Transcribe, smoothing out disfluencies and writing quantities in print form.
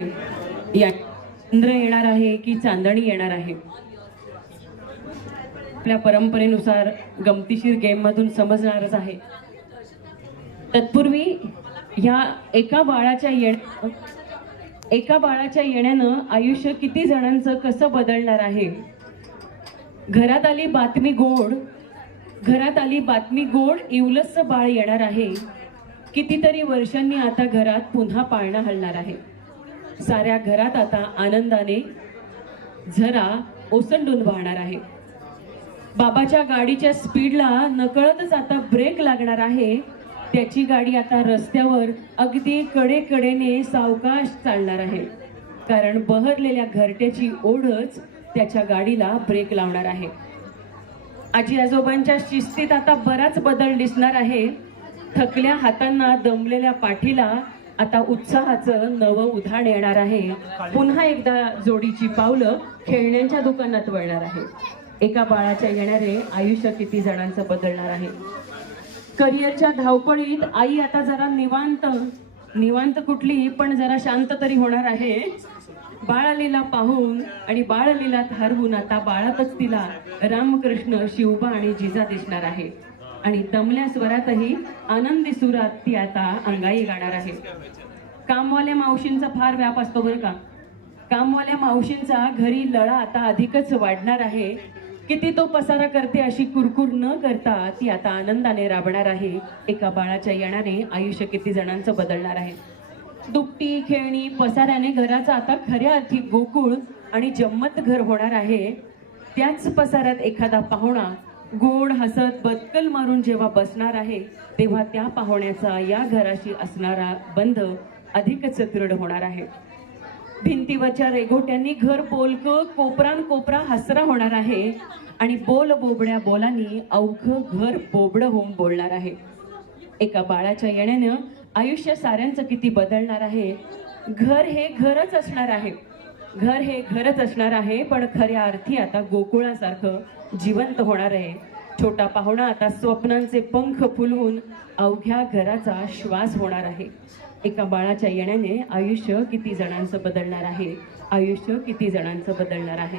या चंद्र येणार आहे की चांदणी येणार आहे, आपल्या परंपरेनुसार गमतीशीर गेम मधून समजणारच आहे. तत्पूर्वी ह्या एका बाळाच्या येण्यानं आयुष्य किती जणांचं कसं बदलणार आहे. घरात आली बातमी गोड इवलस बाळ येणार आहे. कितीतरी वर्षांनी आता घरात पुन्हा पाळणा हलणार आहे. साऱ्या घरात आता आनंदाने झरा ओसंडून वाहणार आहे. बाबाच्या गाडीच्या स्पीडला नकळतच आता ब्रेक लागणार आहे. त्याची गाडी आता रस्त्यावर अगदी कडेकडेने सावकाश चालणार आहे, कारण बहरलेल्या घरट्याची ओढच त्याच्या गाडीला ब्रेक लावणार आहे. आजी आजोबांच्या शिस्तीत आता बराच बदल दिसणार आहे. थकल्या हातांना दमलेल्या पाठीला आता उत्साहाचं नवं उधाण येणार आहे. पुन्हा एकदा जोडीची पावलं खेळण्यांच्या दुकानात वळणार आहे. एका बाळाच्या येणारे आयुष्य किती जणांचं बदलणार आहे. करिअरच्या धावपळीत आई आता जरा निवांत कुठली पण जरा शांत तरी होणार आहे. बाळालीला पाहून आणि बाळलीलात हरवून आता बाळातच तिला रामकृष्ण शिवबा आणि जिजा दिसणार आहे. आणि दमल्या स्वरातही आनंदी सुरात ती आता अंगाई गाणार आहे. कामवाल्या मावशींचा फार व्याप असतो बरं का. कामवाल्या मावशींचा घरी लळा आता अधिकच वाढणार आहे. किती तो पसारा करते अशी कुरकुर न करता ती आता आनंदाने राबणार आहे. एका बाळाच्या येणारे आयुष्य किती जणांचं बदलणार आहे. दुपटी खेळणी पसाऱ्याने घराचा आता खऱ्या अर्थी गोकुळ आणि जम्मत घर होणार आहे. त्याच पसाऱ्यात एखादा पाहुणा गोड हसत बदकल मारून जेव्हा बसणार आहे, तेव्हा त्या पाहुण्याचा या घराशी असणारा बंध अधिकच दृढ होणार आहे. भिंतीवरच्या रेघोट्यांनी घर बोलकं कोपरान कोपरा हसरा होणार आहे. आणि बोबड्या बोलांनी अवघं घर बोबडं होऊन बोलणार आहे. एका बाळाच्या येण्यानं आयुष्य साऱ्यांचं किती बदलणार आहे. घर हे घरच असणार आहे, पण खऱ्या अर्थी आता गोकुळासारखं जिवंत होणार आहे. छोटा पाहुणा आता स्वप्नांचे पंख फुलवून अवघ्या घराचा श्वास होणार आहे. एका बाळाच्या येण्याने आयुष्य किती जणांचं बदलणार आहे.